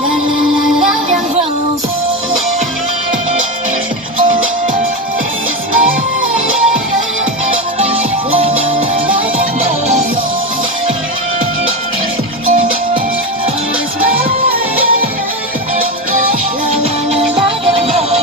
la la